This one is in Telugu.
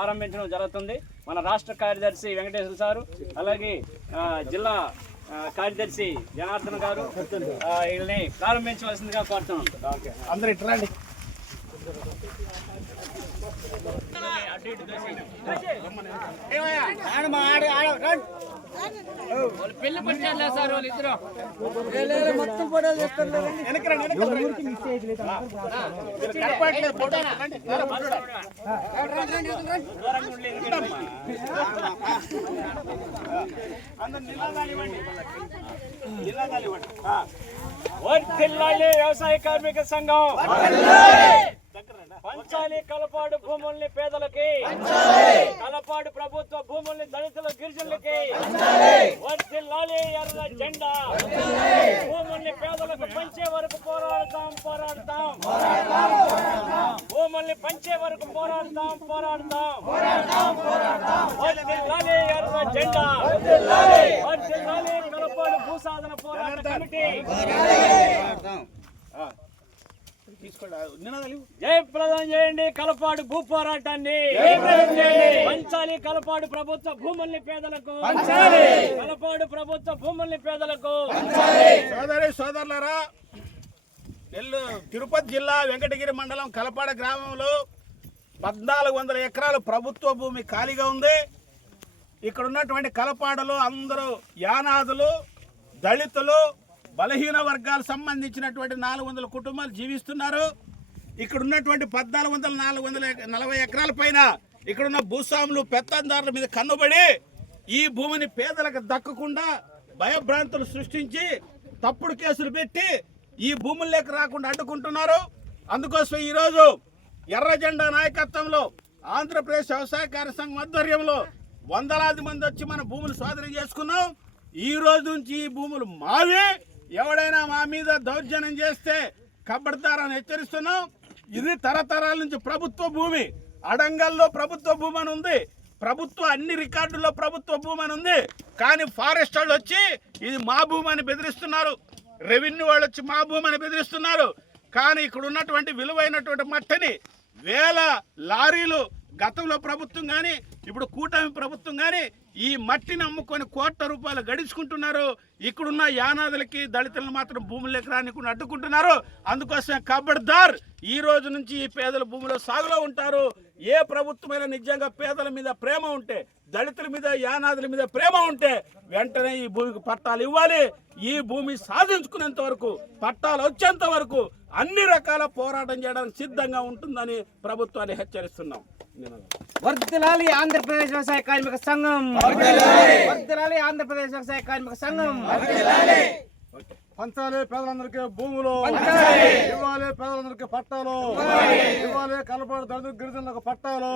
ప్రారంభించడం జరుగుతుంది. మన రాష్ట్ర కార్యదర్శి వెంకటేశ్వర సారు, అలాగే జిల్లా కార్యదర్శి జనార్దన్ గారు వీళ్ళని ప్రారంభించవలసిందిగా కోరుతున్నాం. అందరూ ఇట్లా రండి. పెళ్లి పట్టారు సార్ వాళ్ళు ఇద్దరు మొత్తం వ్యవసాయ కార్మిక సంఘం పంచాలి కలపాడు భూముల్ని పేదలకి, కలపాడు ప్రభుత్వ భూముల్ని దళితుల గిరిజనులకి, వర్ధిల్లాలి ఎర్ర జెండా. భూముల్ని పేదలకు పంచే వరకు పోరాడతాం. భూముల్ని పంచే వరకు పోరాడతాం. వర్ధిల్లాలి ఎర్ర జెండా. వర్ధిల్లాలి కలపాడు భూసాధన పోరాట కమిటీ. జయప్రదం చేయండి కలపాడు భూ పోరాటాన్ని. పంచాలి కలపాడు ప్రభుత్వ భూముల్ని పేదలకు, కలపాడు ప్రభుత్వ భూముల్ని పేదలకు. సోదరులారా, తిరుపతి జిల్లా వెంకటగిరి మండలం కలపాడ గ్రామంలో 1400 ఎకరాలు ప్రభుత్వ భూమి ఖాళీగా ఉంది. ఇక్కడ ఉన్నటువంటి కలపాడలో అందరూ యానాదులు, దళితులు, బలహీన వర్గాలకు సంబంధించినటువంటి 400 కుటుంబాలు జీవిస్తున్నారు. ఇక్కడ ఉన్నటువంటి 1440 ఎకరాల పైన ఇక్కడున్న భూస్వాములు పెత్తందారుల మీద కన్నుబడి ఈ భూమిని పేదలకు దక్కకుండా భయభ్రాంతులు సృష్టించి తప్పుడు కేసులు పెట్టి ఈ భూముల్లోకి రాకుండా అడ్డుకుంటున్నారు. అందుకోసం ఈరోజు ఎర్ర జెండా నాయకత్వంలో ఆంధ్రప్రదేశ్ వ్యవసాయ కార్య సంఘం ఆధ్వర్యంలో వందలాది మంది వచ్చి మన భూములు స్వాధీనం చేసుకున్నాం. ఈ రోజు నుంచి ఈ భూములు మావే, ఎవడైనా మా మీద దౌర్జన్యం చేస్తే కబడ్దారని హెచ్చరిస్తున్నాం. ఇది తరతరాల నుంచి ప్రభుత్వ భూమి. అడంగల్లో ప్రభుత్వ భూమి అని ఉంది, ప్రభుత్వ అన్ని రికార్డుల్లో ప్రభుత్వ భూమి అని ఉంది. కానీ ఫారెస్ట్ వాళ్ళు వచ్చి ఇది మా భూమి అని బెదిరిస్తున్నారు, రెవెన్యూ వాళ్ళు వచ్చి మా భూమి అని బెదిరిస్తున్నారు. కానీ ఇక్కడ ఉన్నటువంటి విలువైనటువంటి మట్టిని వేల లారీలు గతంలో ప్రభుత్వం కానీ ఇప్పుడు కూటమి ప్రభుత్వం కానీ ఈ మట్టిని అమ్ముకొని కోట్ల రూపాయలు గడించుకుంటున్నారు. ఇక్కడున్న యానాదులకి దళితులను మాత్రం భూముల్లోకి రానికుండా అడ్డుకుంటున్నారు. అందుకోసం కబడ్దార్, ఈ రోజు నుంచి ఈ పేదల భూమిలో సాగులో ఉంటారు. ఏ ప్రభుత్వమైన నిజంగా పేదల మీద ప్రేమ ఉంటే, దళితుల మీద యానాదుల మీద ప్రేమ ఉంటే వెంటనే ఈ భూమికి పట్టాలు ఇవ్వాలి. ఈ భూమి సాధించుకునేంత వరకు, పట్టాలు వచ్చేంత వరకు అన్ని రకాల పోరాటం చేయడానికి సిద్ధంగా ఉంటుందని ప్రభుత్వాన్ని హెచ్చరిస్తున్నాం. వర్ధిల్లాలి ఆంధ్రప్రదేశ్ వ్యవసాయ కార్మిక సంఘం. వర్ధిల్లాలి ఆంధ్రప్రదేశ్ వ్యవసాయ కార్మిక సంఘం. పంచాలి పేదలందరికీ భూములు, ఇవ్వాలి పేదలందరికీ పట్టాలు, ఇవ్వాలి కలపాడు దళిత గిరిజనులకు పట్టాలు.